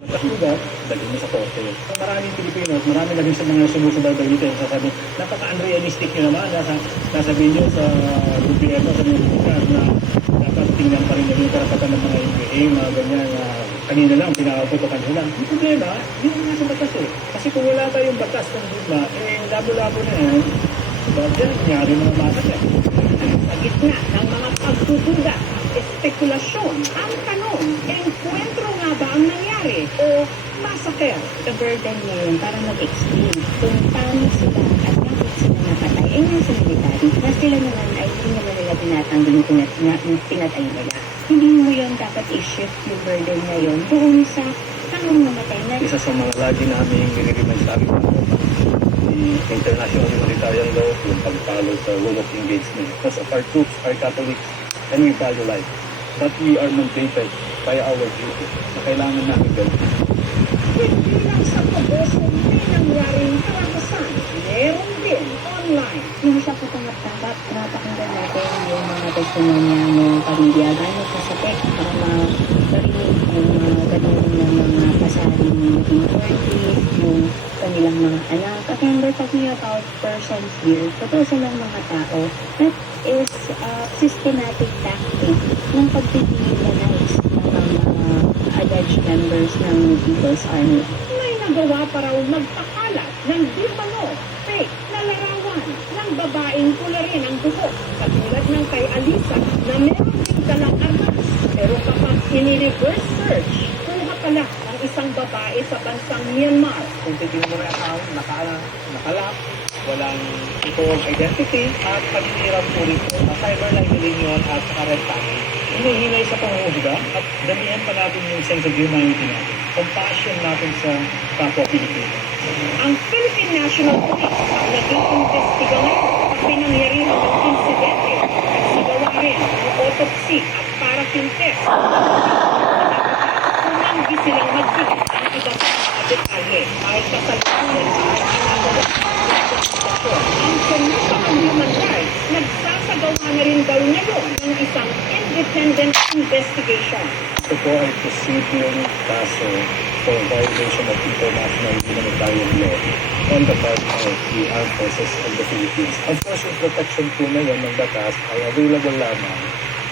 Magkasugat, dagin mo sa korte. Maraming Pilipinos, marami na rin sa mga sumusubaybay dito yung sasabi, napaka-unrealistic nyo naman, nasabihin nyo sa gobyerno, sa mga lugar na dapat tingnan pa rin nyo yung karapatan ng mga NPA, mga ganyan, kanina lang, pinakaputokan nyo lang. Yung problema, yun yung nasa batas eh. Kasi kung wala tayong batas ng Duma, labo-labo na yan, bakit nangyari mga batas eh. Sa gitna ng mga pagdududa, espekulasyon, ang tanong, enkwentro nga ba ang nangyari o massacre? The burden ngayon para mag-explain kung paano sila at bakit sila napatay. Eh nga sa military, na sila naman ay hindi naman nila tinatanggal yung pinatay nila. Hindi mo yun dapat i-shift yung burden ngayon doon sa taong namatay na. Isa sa mga lagi namin nire-remind sa amin the international humanitarian law, yung pag-follow sa rule of engagement. Because of our troops are Catholics and we value life. But we are mandated by our duty na kailangan namin gawin. Hindi lang sa Pogoso may nangyaring karakasan, meron din online. Hindi siya katanggap-tanggap, napakinggan natin yung mga testimonya ng pamilya. Gano'n kasakit para marinig yung mga ganun na mga pasaring naging birthday, yung kanilang mga anak. At when we're talking about persons here, totoo silang mga tao, that is systematic tactic ng pagpipilianize ng mga alleged members ng People's Army. May nagawa pa raw magpakalat ng di mano, fake na larawan ng babaeng kularin ang buhok katulad ng kay Alisa na meron ding dalang armas. Pero kapag ini-reverse search, kuha pala ng isang babae sa bansang Myanmar. Kung titignan mo na account, nakalap, walang itoong identity at paninirang po rito na cyberline union at red family. Hinihinay sa panguhusga at damihan pa natin yung sense of humanity natin. Compassion natin sa kapwa Pilipino. Ang Philippine National Police ang nag-iimbestiga ngayon sa pinangyarihan ng insidente at sigawa rin ang autopsy at paraffin test. Tumanggi silang magbigay ng iba pa mga detalye kahit kasalukuyan sa ang Commission on Human Rights nagsasagawa na rin daw ngayon ng isang independent investigation. Ito po ay proceeding kaso for violation of international humanitarian law on the part of the Armed Forces of the Philippines. Of course, yung protection po na yan ng batas ay available lamang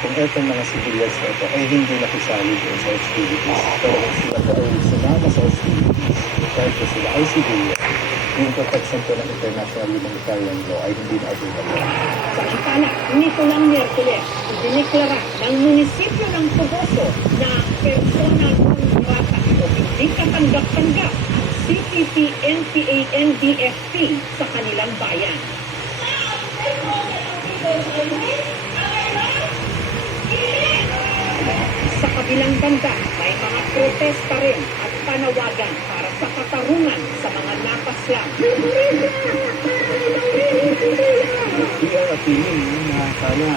kung etong mga civilians na ito ay hindi nakisali doon sa hostilities. Pero kung sila po ay sumama sa hostilities, kahit po sila ay civilian, yung protection po ng international humanitarian law ay hindi na available. Samantala, nito lang Miyerkules, diniklara ng munisipyo ng Pogoso na persona non grata o hindi katanggap-tanggap ang CPP, NPA, NDFP sa kanilang bayan. Sa kabilang banda, may mga protesta rin at panawagan para sa katarungan sa mga napaslang. We are appealing na sana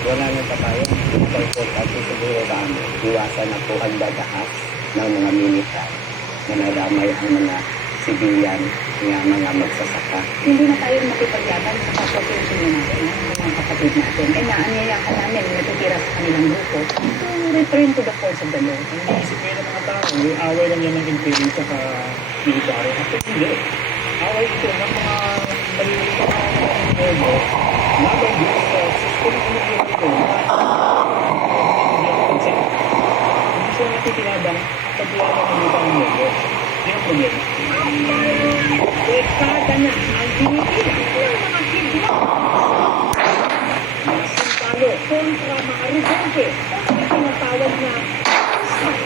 wala nang patayan. Ito importante siguro na iwasan na po ang dadaas ng mga militar na nadamay ang mga sibilyan nga mga magsasaka. Hindi na tayo makipaglaban sa kapwa-Pilipino natin, mga kapatid natin. Kaya naanyayakan namin natutira sa kanilang grupo to return to the force of the law. Ang naisip ngayon ng mga tao, away lang yan ng imperial sa military. At hindi. Away ito ng mga maliliit na gobyerno laban din sa system ng gobyerno na hindi sila nakikinabang sa paglaban ng ibang mundo. Yan ang problema. Dekada na ang pinipilang ng mga kidnap. Mga sundalo kontra mga rebelde o may tinatawag na suicide.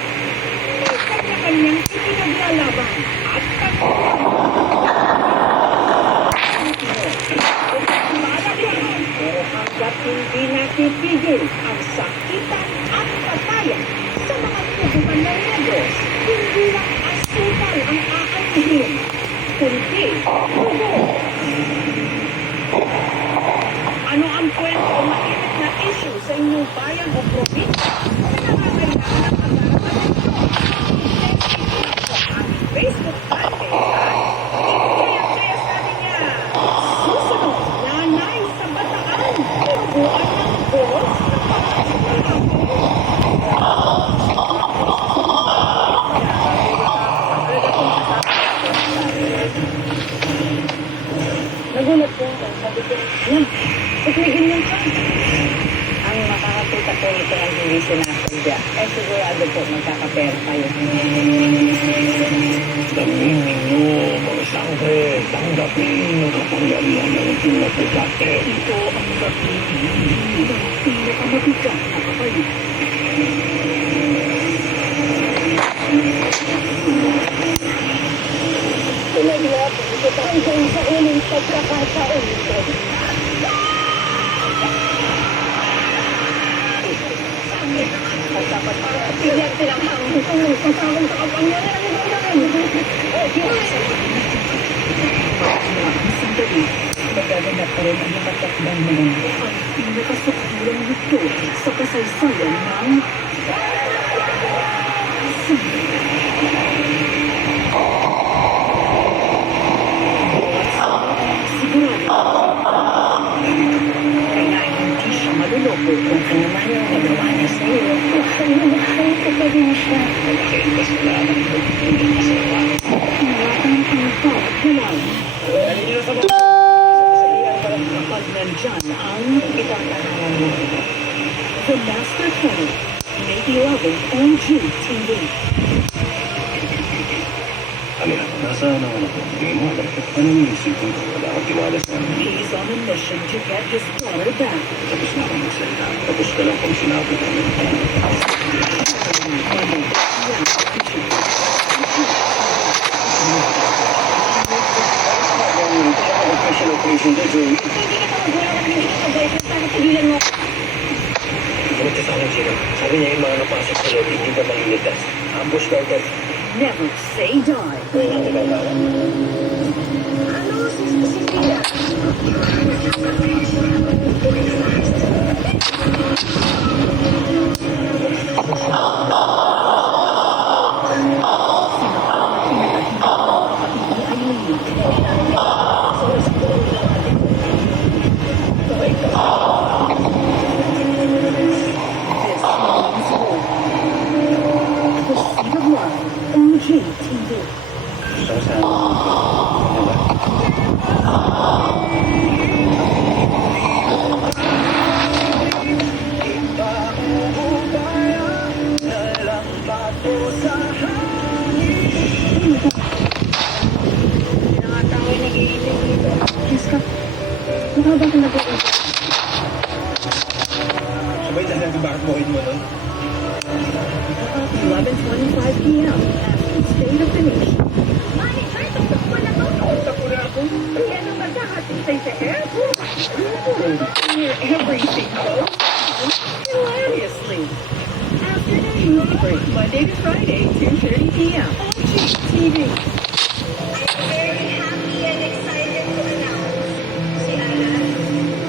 May kanya-kanyang ipinaglalaban at pero hanggat hindi napitigil ang sakitan at patayan sa mga tubuhan ng negros, hindi lang asukal ang aanihin, kundi dugo. Ano ang kwento o mainit na issue sa inyong bayan o probinsya na nangangailangan ng pag-aralan nito? Ang Facebook fanpage at i-kaya-kaya sa atin yan. Susunod, nanay sa bataan, tubuan ng boss ng mga Nagulat po ako. Sabi ko, Ba't may ganyan ka? ang makakakita po nito ang hindi sinasadya. Eh sigurado po magkakapera kayo. Daming ninyo, mga sangre, tanggapin ang kapangyarihan ng pinakagate. Ito ang dating ng pinakamabigat na kapalit. Pinaglat, ito tayo sa unang pagkakataon ito. Tignan tinamang ang kasawang sa kapangyarihan ng sandali. Magaganap pa rin ang nakatakdang mga Ang pinakasukturang ito sa kasaysayan ng sigurado. kaya hindi siya maluloko kung ano man ang nagawa niya sa iyo. Mahal ko pa rin siya. Malaking kasalanan ko, hindi kasawa. Ingatan ang pagkalaw. Nandiyo sa mga Kapag nandyan ang Ipagkakalan mo. The Master Plan, May 11 on GTV. Ano yan? Nasaan ang anak ko? Hindi mo alam ko. Anong iisipin ko? Wala akong tiwala sa amin. He's on a mission to get his daughter back. Tapos na akong magsalita. Tapos ka lang kung sinabi ko. Official operation na, Joey. Buti sa akin sila. Sabi niya yung mga napasok sa lobby, hindi pa maliligtas. Ambush daw daw. Never say die. Kaya nga nagagawa. The Seed of Love on GTV. So, sana, Diyos ka, mukha ba akong nag-uusap? sabay dahil kung bakit buhayin mo nun? 11:25 p.m. at State of the Nation. Yan ang magkakating sa airport. Near everything goes. Hilariously. Afternoon news break, Monday to Friday, 2:30 p.m. on GTV. Very happy and excited to announce si Ana.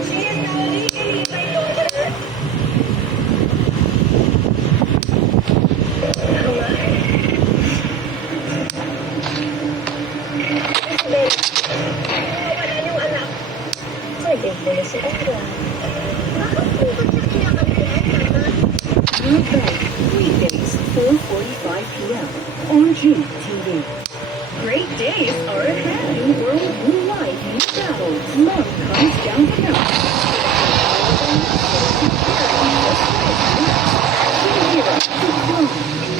She is now legally my daughter. Isabel, wala yung anak. Pwede mo na si Ara. Bakit po ba siya kinakalimutan, Ana? Your Bank, weekdays, 4:45 p.m. on GTV. Great days are ahead in World Blue Light New Battle. Love comes down to mountain. Hero to come.